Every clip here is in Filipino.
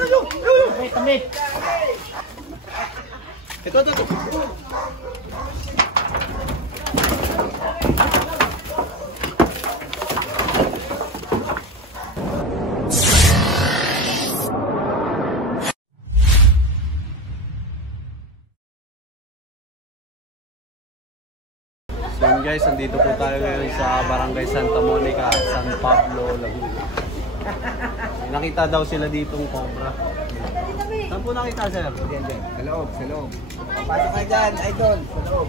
Tambit. Ito. So yun guys, nandito po tayo ngayon sa Barangay Santa Monica, San Pablo, Laguna. Nakita daw sila ditong cobra. Saan po nakita, sir? Diyan. Sa loob. Papasok kayo dyan, idol. Sa loob.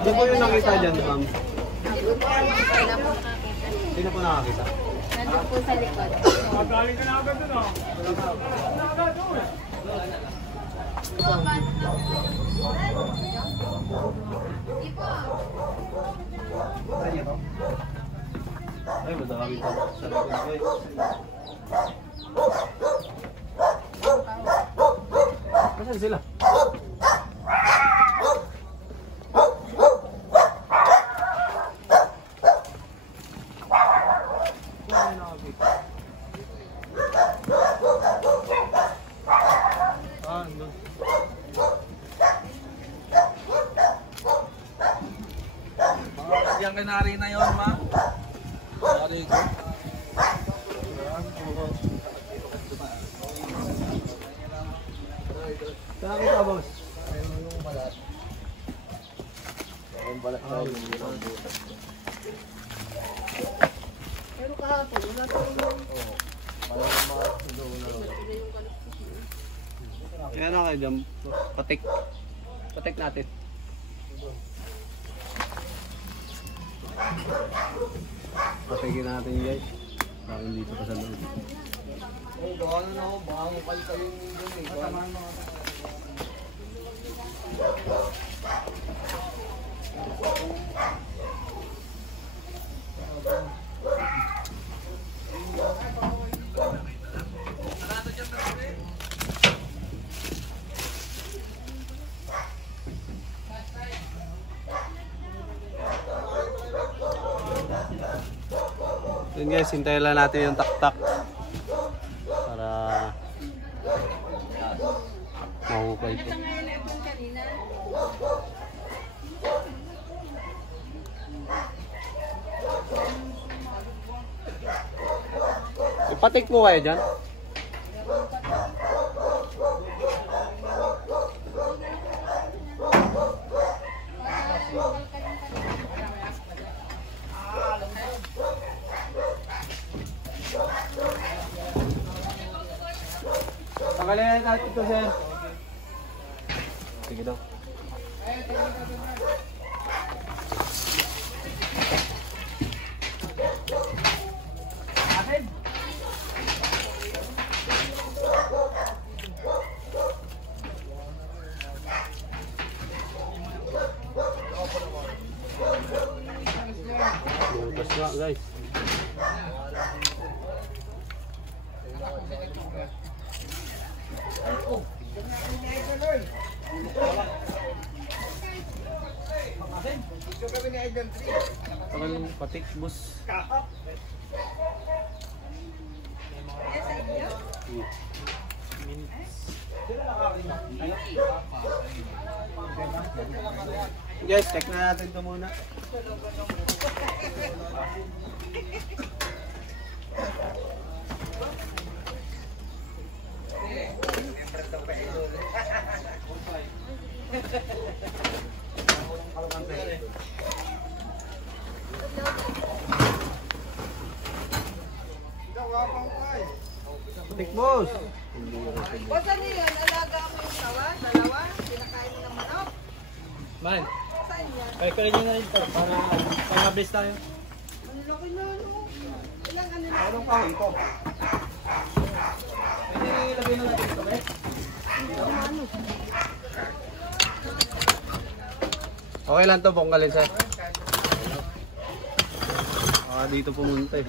Ano po yung nakita dyan, ma'am? Sino po nakakita? Nandun po sa likod. Magaling ka na agad dun, oh. Ay, madami pa sa likod, guys. Nasaan sila? Diyan kay nari na yun, ma. Nari ko. Saan kita, boss? Yung balat. Yung balat na yun. Pero kahapon, wala tayong Parang mga sulo na lang. Kaya na kayo dyan. Patik natin. Patikin natin guys. Parang dito pa sa loob. Oh, baka na ako. Baka mukal kayo yung dun eh. Yun guys, hintayin lang natin yung taktak para mahukay po. Ipatik mo kayo dyan? Pagalian natin ito, sir. Sige daw. Lutas nga, guys. Parang patik, bus. Guys, check na natin ito muna. Patik, boss. Boss, ano yun? Alaga mo yung tawa? Dalawa? Pinakain mo ng manok? Man, Saan yan? kaya nyo na rin ito para pang-hablis tayo. Ano laki na ano? Ilang ano na? Anong kahoy ito? Pwede ilagay na natin ito, eh? Okay lang to, bonggalin sir. Dito pumunta eh.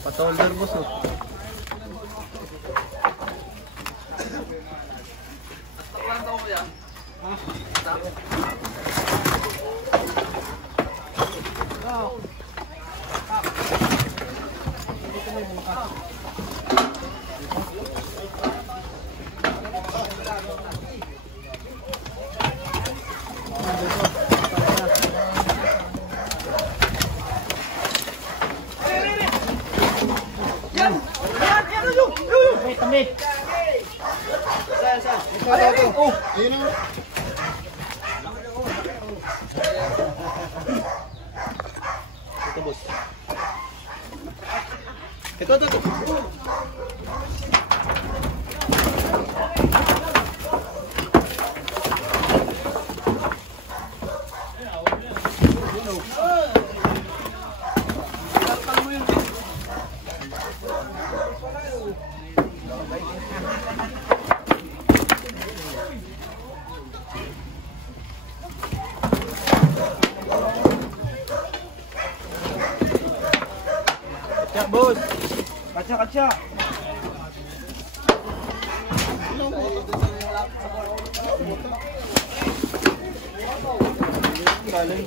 Patolder boss oh. Tamit. Ito. Oh, ayun na. Ito, boss. Ito. Katsa, boss. Katsa. Galing.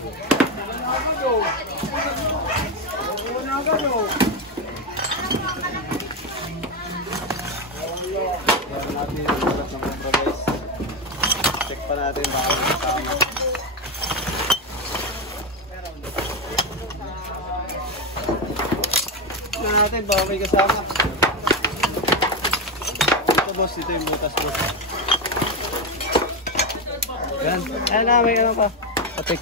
Check pa natin baka kasama. Natin baka may kasama. Ito boss, ito yung butas boss. Yan. Ayan na, may ano pa. Patik.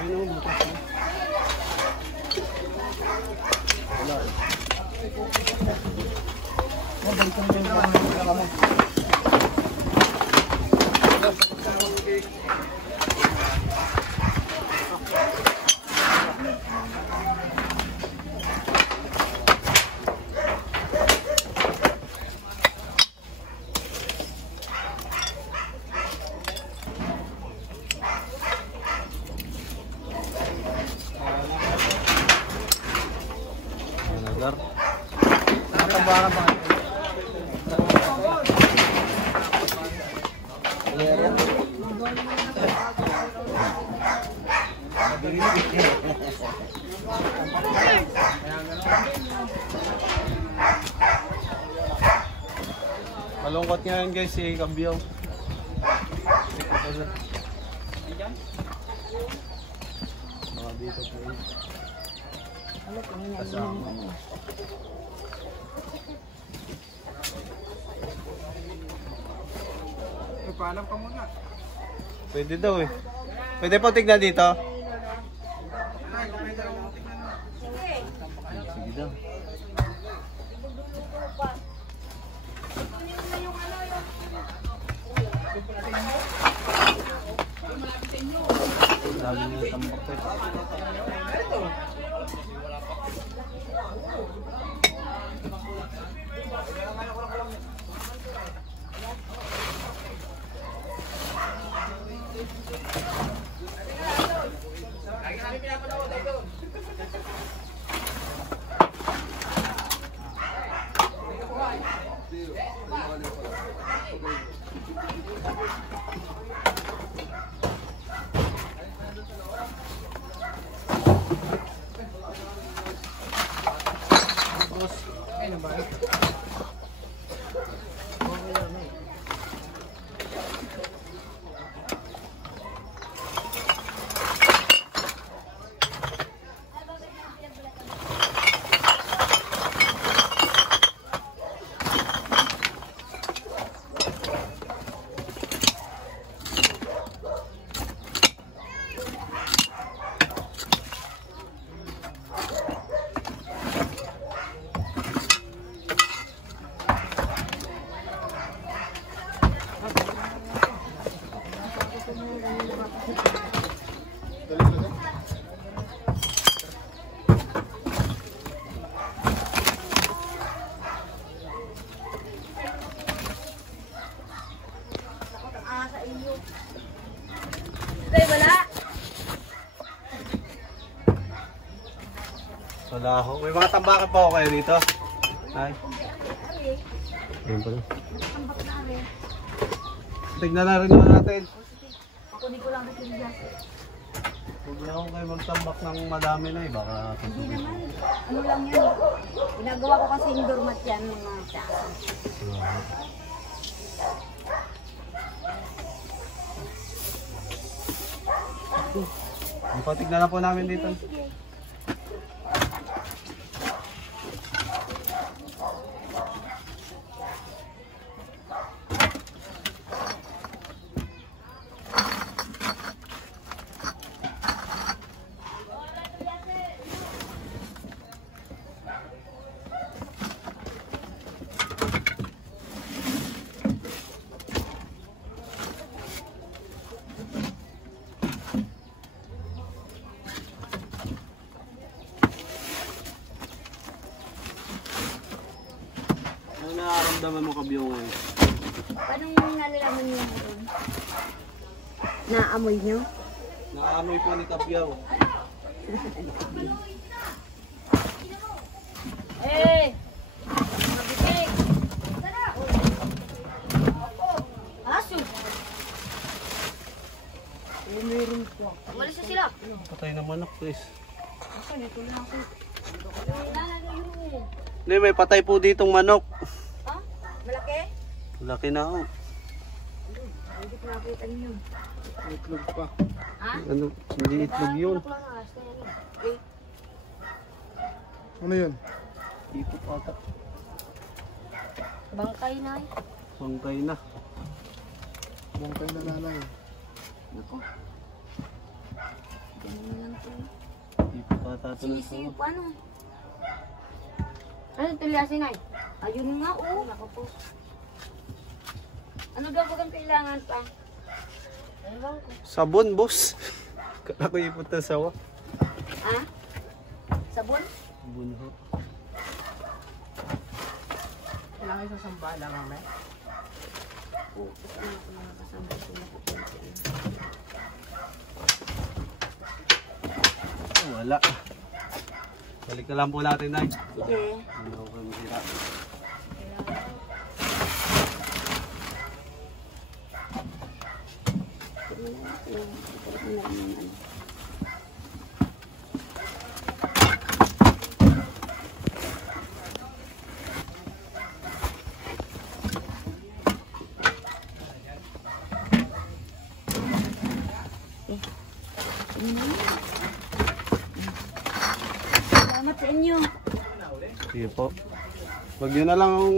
Ayun ang butas mo. Lugar. Nakabaran ba? Malungkot nga yun guys, si Kabyong. Mga dito po yun. Kasama. Paalam ka muna. Pwede daw eh. Pwede po tignan dito? Sige daw. Dami na tambak eh. Wala ako. May mga tambakan pa ako kayo dito. Ay. Ayun pala. Tignan na rin naman natin. Kunin ko lang kasi niya. Huwag na ako kayo magtambak ng madami na eh, baka Hindi naman. Ano lang yan. Ginagawa ko kasi indoor mat yan mga tsaka. Ipatignan na po namin dito. Ano nararamdaman mo kabiyongan? Paano nalalaman niyo yun? Naamoy niyo? Naamoy po ni Kabyaw. Eh! Mabibig! Aso! Eh, meron po. Umalis na sila. Patay na manok, please. Asan? Ito lang ako. Lalagay yun. Hindi, may patay po ditong manok. Ha? Malaki? Laki na ako. Hindi ko nakita niyo. Itlog pa. Ha? Ano, hindi itlog yun. Eh, Ano yun? Ipot ata. bangkay na eh. Bangkay na. Bangkay na lalay. Naku. Ganun lang to. Ipot ata ito ng Sisi, sama. paano? Ano tuliasin ay? Ayun nga, oh. Naku po. Ano daw po kang kailangan pa? Ewan ko. Sabon, boss. Kala ko ipot na sawa. Ha? Sabon? Sabon ho. Kailangan sa sambala mamaya. Oo, gusto na ako mga kasama ko na Wala. Balik na lang po natin, Nay. Sige. Hindi ako kayo masira. Salamat sa inyo. Sige po. Huwag nyo na lang ang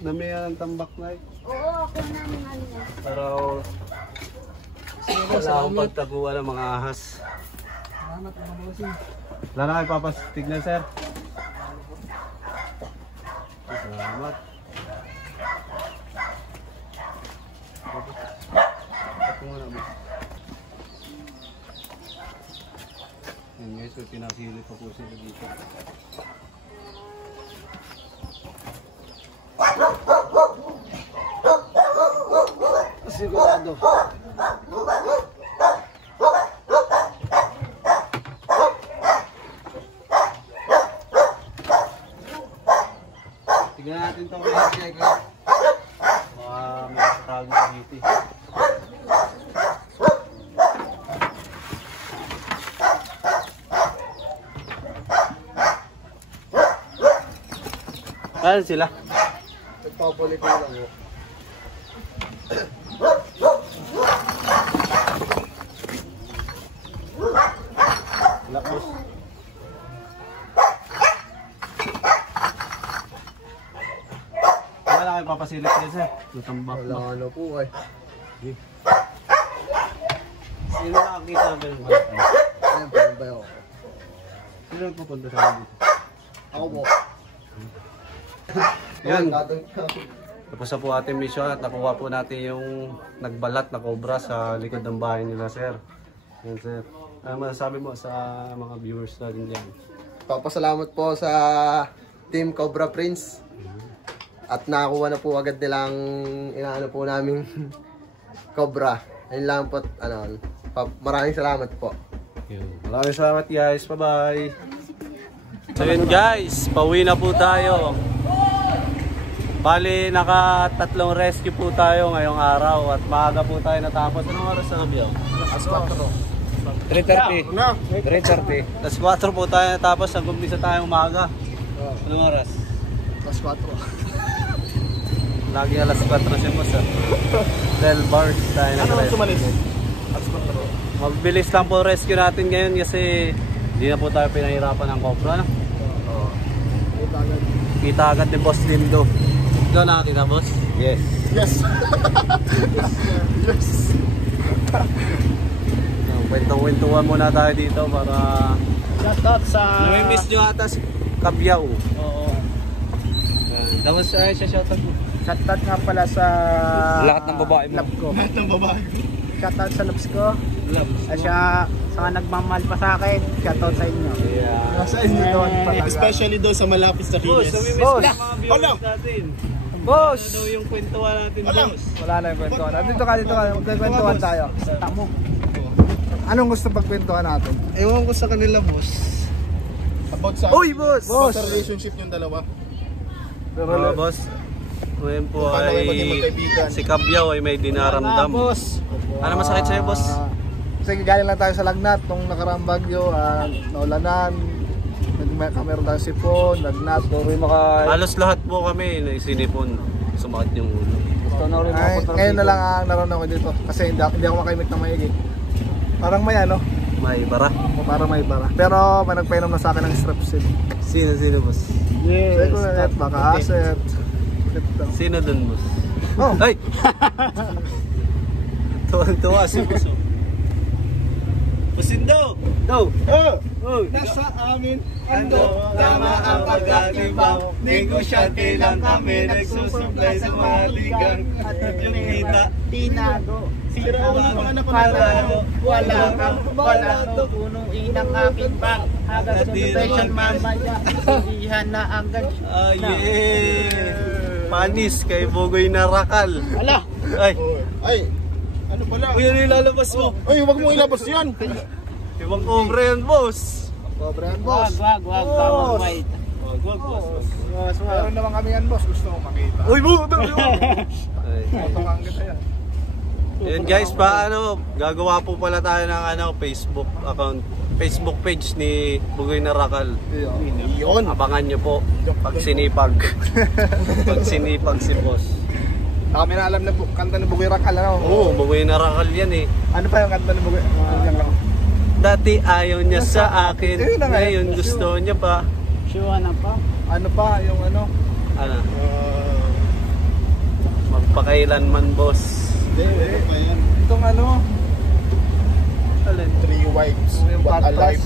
damihan ng tambak, Nay. Oo, ako na ng ano yan. Para wala akong pagtaguan ng mga ahas. Salamat mga bossing. Wala na kayo papastignan, sir. Salamat. Ito nga na, boss. Yan guys, may pinakili pa po sila dito. Sigurado. Tignan natin ito kaya check. May tago sa dito. Ano sila? Nagpapulit lang ako. Wala, boss. Wala kayo papasilip din, sir. Tutambak Wala na. ano po eh. Sino nakakita ng ganun ba? Ayan po ba ako? Sino nagpupunta sa akin dito? Ako po. Yan. Tatang Tapos na po ating mission at nakuha po natin yung nagbalat na cobra sa likod ng bahay nila, sir. Yan, sir. Ano masasabi mo sa mga viewers natin dyan? Papasalamat po sa Team Cobra Prince. At nakakuha na po agad nilang inaano po namin Cobra. Ayun lang po, ano, maraming salamat po. Maraming salamat guys. Bye-bye. So yun guys, pauwi na po tayo. Bali, naka-3 rescue po tayo ngayong araw at maaga po tayo natapos. Anong oras na biyaw? Alas 4. 3:30. 3:30. Tapos 4 po tayo natapos. Nag-umpisa tayo umaga. Anong oras? Plus 4. Lagi alas 4 si boss. 12 bars tayo nag-rest. sumalis? Mabilis lang po rescue natin ngayon kasi hindi na po tayo pinahirapan ng cobra. No? Kita agad ni Boss Lindo. Ikaw nakakita, boss? Yes. Yes. Yes. Kwentong-kwentuhan muna tayo dito para... Shoutout sa... Namimiss nyo ata si Kabyaw. Oo. Tapos ay siya shoutout mo. Shoutout nga pala sa... Lahat ng babae mo. Love ko. Lahat ng babae. Shoutout sa loves ko. Loves. At siya, sa nagmamahal pa sa akin, shoutout sa inyo. Yeah. Nasa inyo doon pala. Especially doon sa malapit sa Boss, Kiles. namimiss Boss. ko yung mga viewers natin. Boss! Ano yung kwentuhan natin, boss? Wala na yung kwentuhan. Dito ka, magkwentuhan tayo. Tamo. Anong gusto pagkwentuhan natin? Ewan ko sa kanila, boss. About sa... Uy, boss! About sa relationship yung dalawa. Boss. Ngayon po Paano kayo ay maging magkaibigan? si Kabyaw ay may dinaramdam. Boss! Ano masakit sa'yo, boss? Kasi galing lang tayo sa lagnat nung nakaraang bagyo, naulanan, meron tayong sipon, lagnat. Halos lahat po kami sinipon. Sumakit yung ulo. Ay, ngayon na lang ang naroon ako dito kasi hindi ako makaimik ng maigi. Parang may ano, May bara. parang may bara. Pero may nagpainom na sa akin ng strepsil. Sino, boss? Sabi ko na, baka asset. Sino dun, boss? Oh, Ay! Tuwa si boss. Pasindo! Go! Oh! Nasa amin, Ano, tama ang pagkatimbang. Negosyante lang kami, nagsusupply sa mga ligang. At yung kita, tinado. Sira ulo pa anak ko na parado. Wala kang balado. Punong inang aking bang. Hagas celebration mamaya. Sabihan na ang ganyan. Ah, yeah! Panis kay Bogoy na Rakal. Ala! Ay! Ay, ano pala? Uy, ano ilalabas mo? Ay, huwag mo ilabas yan. Ibang cobra yan, boss. Cobra yan, Wag, boss. wag, wag. Tamang wait. Wag, boss. Meron naman kami yan, boss. Gusto mo makita. Uy, mo! Ay. Tutukan kita yan. Yan guys, paano? Gagawa po pala tayo ng Facebook account, Facebook page ni Bugoy na Rakal. Yun. Abangan nyo po pag sinipag. Pag sinipag si boss. Kami na alam na kanta ni Bugoy Rakal, ano? Oo, Bugoy na Rakal yan eh. Ano pa yung kanta ni Bugoy? Dati ayaw niya sa akin, Ayun na nga, ngayon gusto niya pa. Ano pa? Ano pa yung ano? Ano? Magpakailanman, boss. Ano pa yan? Itong ano? Alin? 3 wives, Yung but alive.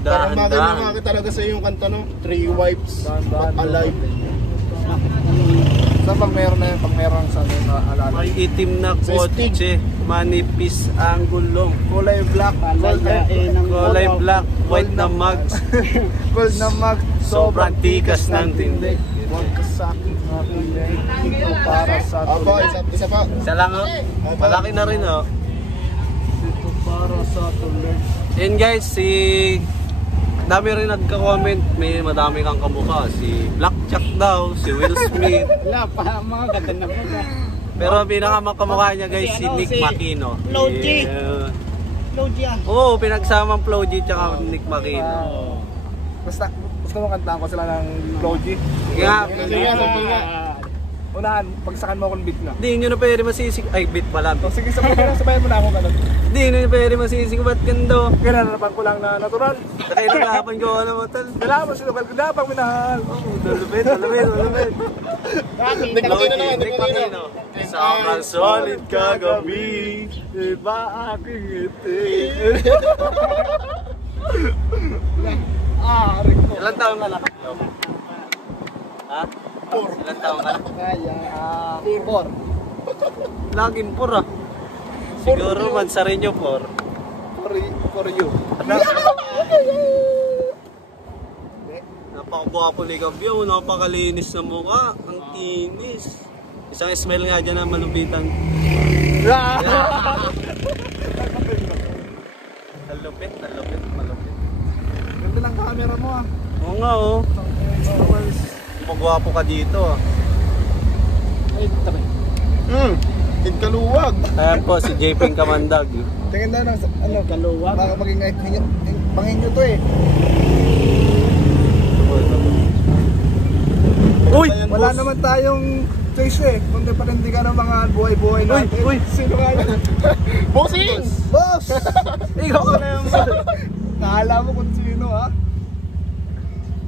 Parang maganda Dahan-dahan. nga talaga sa yung kanta, no? 3 wives, but alive. So pag meron na yun, pag meron sa ano na alala. May itim na Sa stick. kotse, manipis ang gulong. Kulay black, Kulay black, white na mags. gold na mag, Sobrang tikas ng tindi. Huwag ka sa akin, ito para sa Aba, isa pa. Isa lang oh. Malaki na rin oh. Ito para sa tuloy. Yan guys, dami rin nagka-comment, may madami kang kamukha. Si Blackjack daw, si Will Smith. Wala pa, mga ganda na po. Pero ang pinakakamukha niya guys, si Nick Makino. Flo G. Yeah. Load yan. Oo, pinagsamang Flo G tsaka Nick Makino. Basta, gusto mo kantaan ko sila ng Logi. Sige nga, Sige nga. Unahan, pagsakan mo akong beat na. hindi nyo na pwede masisig. Ay, beat pala. So, sige, sabayan mo na ako ganun. Hindi nyo na pwede masisig. Ba't gando? Kinanarapan ko lang na natural. Nakailangapan ko alam mo tal. Kailangan mo sinukal ko na pag minahal. Dalupit. Nick Makino naman, Nick Makino. Isang solid kagabi. Iba aking ngiti. Arik ko. Ilan taon ka na? Ha? Ilan taon ka na? Kaya, 4. Laging pur ah. Siguro man sa rin yung pur. For you. Napakagwapo ni Gabyo, napakalinis na mukha. Ang kinis. Isang smile nga dyan na malupitan. Malupit. Ganda ng camera mo ah. Oo nga oh. Magwapo ka dito ah. Ay, tabi. Kid Kaluwag. Ayan po, si JP Kamandag. Tingin na ng ano, Kaluwag. baka maging bangin nyo to eh. Uy! Wala naman tayong choice eh. Kundi panindigan ng mga buhay-buhay natin. Uy! Sino nga yun? Bossing! Boss! Ikaw ka na yung Nakala mo kung sino ha?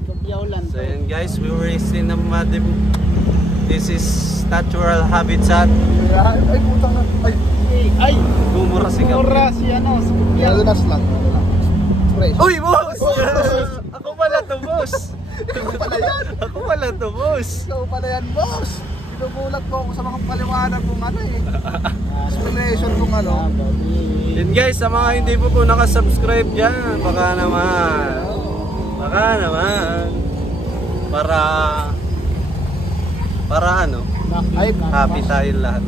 Kabyaw lang So to. yun guys, we were in a Madibu. This is natural habitat. Ay, putang na. Ay, Ay! Gumura si Gabriel. Mura si ano, si Kabyaw. nalunas lang. Fresh. Uy, boss! Ako pala to, boss! Ikaw pala yan. Ako pala to, boss! Ikaw pala yan, boss. Pinubulat mo ako sa mga paliwanag kung ano eh. Explanation kung ano. Yun guys, sa mga hindi po nakasubscribe dyan, baka naman. Baka naman. Para ano, Ay, happy tayo lahat.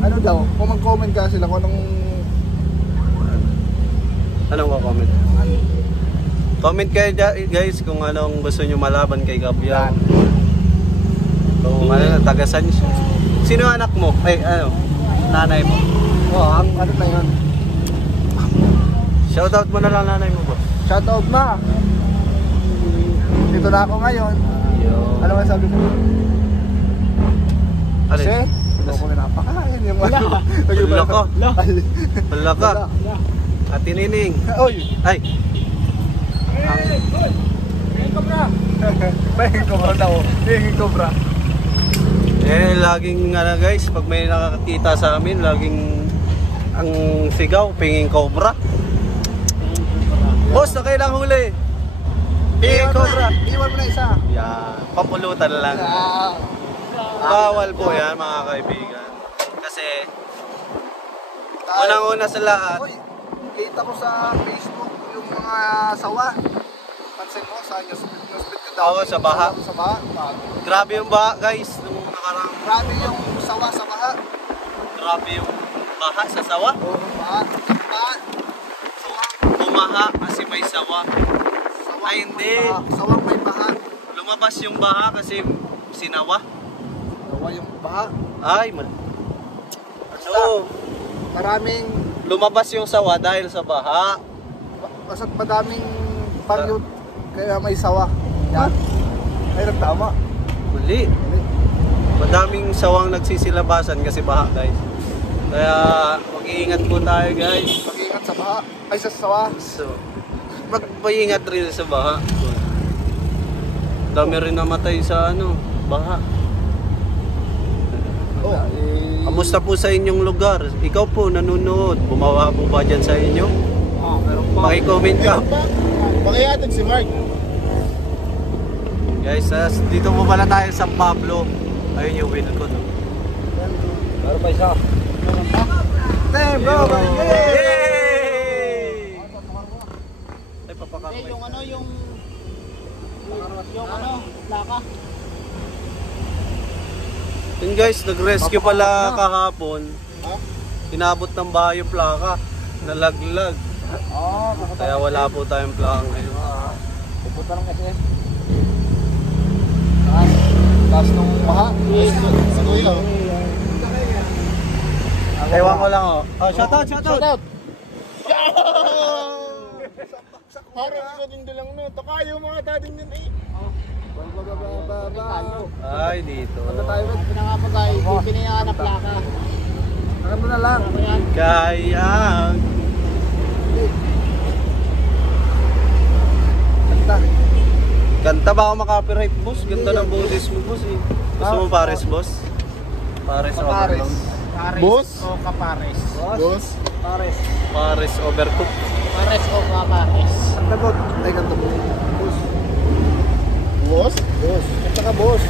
ano daw, kung mag-comment ka sila kung anong... Anong ko-comment? Comment kayo guys kung anong gusto nyo malaban kay Gabriel. Kung ano, tagasan siya. Sino anak mo? Ay, ano? Nanay mo. Oh, ano na yun? Shoutout mo na lang nanay mo, boss. Shoutout ma! Dito na ako ngayon. Ano nga sabi ko? Kasi, hindi ko napakain yung ano. Wala ka. Ay, Wala ka. Ate Nining. Oy! Ay, Pahingin cobra daw. Pahingin cobra. laging ano guys, pag may nakakita sa amin, laging ang sigaw, pinging cobra. Boss, na kailang huli. Pinging cobra. Iwan mo na isa. Yan, papulutan lang. Bawal po yan mga kaibigan. Kasi, unang-una sa lahat, Uy, kita ko sa Facebook yung mga sawa. Pansin mo sa newsfeed ko daw. Oo, sa baha. Sa baha. grabe yung baha guys. Nung nakarang, Grabe yung sawa sa baha. grabe yung baha sa sawa. Oo, baha. Baha. Sawa. Bumaha kasi may sawa. Sawa. Ay, hindi. Sawang may baha. Lumabas yung baha kasi sinawa. Sawa yung baha. Ay, ano? Maraming, Lumabas yung sawa dahil sa baha. basta't madaming pagyut. Kaya may sawa. Yan. Ay, nagtama. Muli. Madaming sawang nagsisilabasan kasi baha guys. Kaya mag-iingat po tayo guys. Mag-iingat sa baha. Ay, sa sawa. So, mag-iingat rin sa baha. Dami rin namatay sa ano, baha. Oh, Kamusta po sa inyong lugar? Ikaw po nanonood. Bumawa po ba dyan sa inyo? Paki-comment ka. Pakihatid si Mark. Guys, dito po pala tayo sa San Pablo. Ayun yung win ko. Meron pa isa. Damn, bro! Yay! Ay, papakarmay. Yung ano, yung ano, laka. Yun guys, nag-rescue pala kahapon. Inabot ng bahay yung plaka. Nalaglag. Kaya wala po tayong plaka ngayon. Pupunta lang kasi. Taas nung baha. Sa kuya. Ewan ko lang oh. Oh, shoutout! Parang naging dalang na. Takayo mga dating yun eh. Ay, dito. Pinangapagay, pinayaan na plaka. Ano na lang. Kaya. Kanta. Ganda ba ako makapiright, boss? Ganda ng boses mo, boss eh. Gusto mo pares, boss? Pares overload. Pares Boss? o kapares? Boss. Pares. Pares overcook. Pares o kapares? Kanta po. Ay, kanta po. Boss. Boss? Boss. Kanta ka, boss.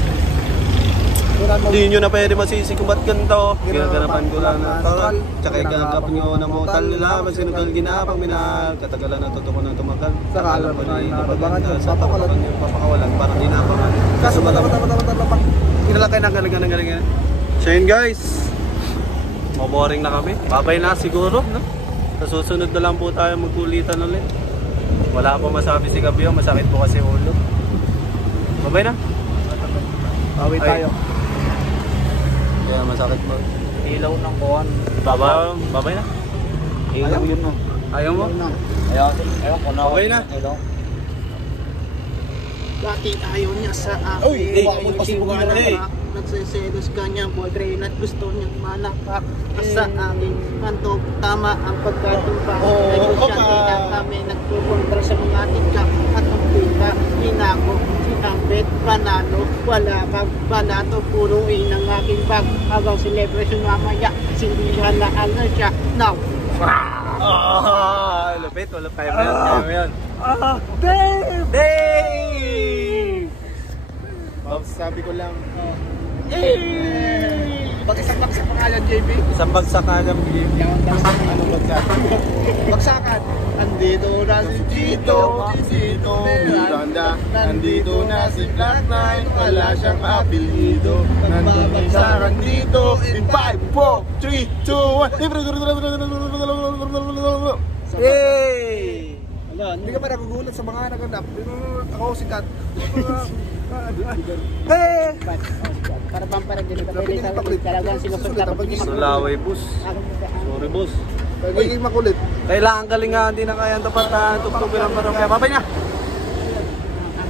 Hindi nyo na pwede masisi kung ba't ganito. Ginaganapan ko lang na tawag. Tsaka ikanagapin nyo na mutal nila. Masinugal ginapang minahal. Katagalan na totoo na tumagal. Sakala mo na inabangan yun. Sa papakawalan yung papakawalan. Parang ginapangan. Kaso ba tapang. Inalakay na galing. So yun guys. Maboring na kami. Babay na siguro. No? Sa susunod na lang po tayo magkulitan ulit. Wala pa masabi si Gabio. Masakit po kasi ulo. Babay na. Bawi tayo. Kaya masakit mo. Ilaw ng kuhan. Babay na. Ilaw yun no. Ayaw mo? Ayaw ko na. Okay na. Ilaw. Bakit ayaw niya sa akin? Uy, Ayaw siwala ka. Nagsiselos ka niya, boyfriend at gusto niyang manapak sa akin. Kanto, tama ang pagkatumpa. Negosyante na kami, nagpupuntra sa mga tika at ang pita. Hinako, si Ambet, panalo, wala kang banato, punuin ang aking bag. Habang celebration mamaya, sindihan na agad siya. Now, Lupit. Wala pa yun. Dave! Sabi ko lang. Bagsak sa pangalan, JB. Isang bagsak ka ng game. Anong bagsak? Bagsakan. Andito na si Chito, Miranda. Nandito na si Black Knight, wala siyang apelido. Nagbabagsakan dito in 5, 4, 3, 2, 1. Yay! Hindi ka pa nagugulat sa mga naganap. Ako sikat. Para pampara din ito. Talagang sinusot dapat hindi Sulaway, boss. Sorry, boss. Nagiging makulit. Kailangan galingan din ang kayang tapatan. Tugtugin ang parang kaya. Babay na!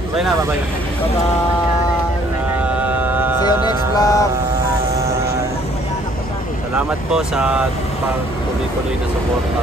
Babay na. Bye-bye. See you next vlog. Salamat po sa pagtuloy-tuloy na suporta.